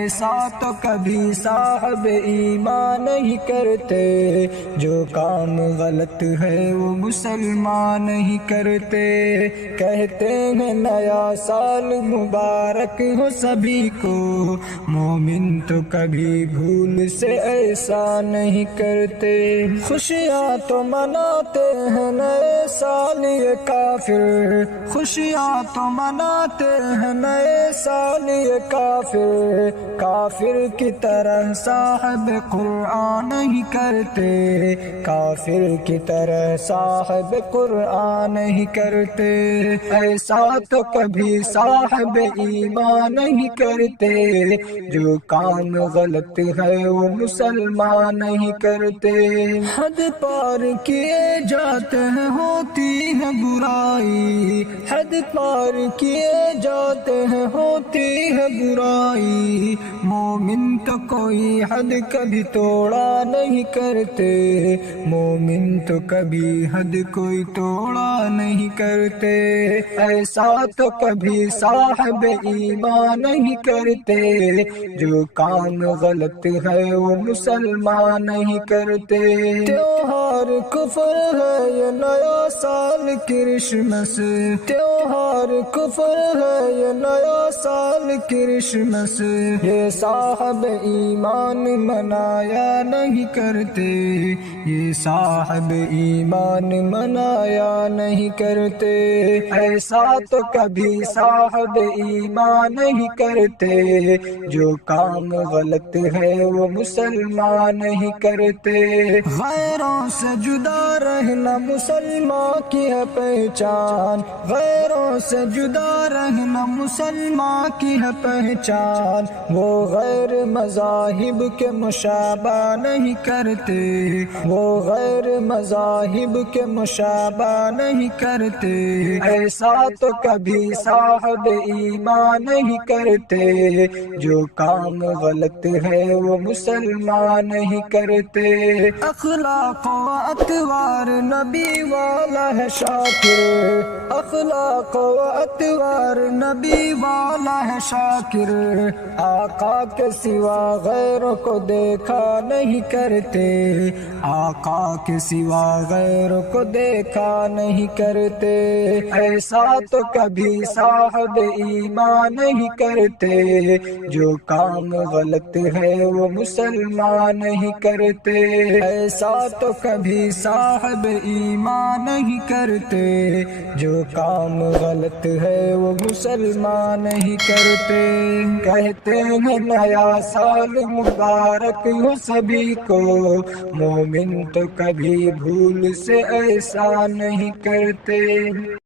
ایسا تو کبھی صاحب ایمان نہیں کرتے، جو کام غلط ہے وہ مسلمان نہیں کرتے۔ کہتے ہیں نیا سال مبارک ہو سبھی کو، مومن تو کبھی بھول سے ایسا نہیں کرتے۔ خوشیاں تو مناتے ہیں نئے سال یہ کافر، خوشیاں تو مناتے ہیں نئے سال یہ کافر، کافر کی طرح صاحب قرآن نہیں کرتے، کافر کی طرح صاحب قرآن نہیں کرتے۔ ایسا تو کبھی صاحب ایمان نہیں کرتے، جو کام غلط ہے وہ مسلمان نہیں کرتے۔ حد پار کیے جاتے ہیں ہوتی ہے برائی، حد پار کیے جاتے ہیں ہوتی ہے برائی، مومن تو کوئی حد کبھی توڑا نہیں کرتے، مومن تو کبھی حد کوئی توڑا نہیں کرتے۔ ایسا تو کبھی صاحب ایمان نہیں کرتے، جو کام غلط ہے وہ مسلمان نہیں کرتے۔ تیوہار کفر ہے یہ نیا سال کرسمس، تیوہار کفر ہے یہ نیا سال کرسمس، یہ صاحب ایمان منایا نہیں کرتے، یہ صاحب ایمان منایا نہیں کرتے۔ ایسا تو کبھی صاحب ایمان نہیں کرتے، جو کام غلط ہے وہ مسلمان نہیں کرتے۔ غیروں سے جدا رہنا مسلمان کی ہے پہچان، غیروں سے جدا رہنا مسلمان کی ہے پہچان، وہ غیر مذاہب کے مشابہ نہیں کرتے، وہ غیر مذاہب کے مشابہ نہیں کرتے۔ ایسا تو کبھی صاحب ایمان نہیں کرتے، جو کام غلط ہے وہ مسلمان نہیں کرتے۔ اخلاق و اطوار نبی والا ہے شاکر، اخلاق و اطوار نبی والا ہے شاکر، آقا کے سوا غیروں کو دیکھا نہیں کرتے، آقا کے سوا غیروں کو دیکھا نہیں کرتے۔ ایسا تو کبھی صاحب ایمان نہیں کرتے، جو کام غلط ہے وہ مسلمان نہیں کرتے۔ ایسا تو کبھی صاحب ایمان نہیں کرتے، جو کام غلط ہے وہ مسلمان نہیں کرتے۔ کہتے ہیں نیا سال مبارک ہو سبھی کو، مومن تو کبھی بھول سے ایسا نہیں کرتے۔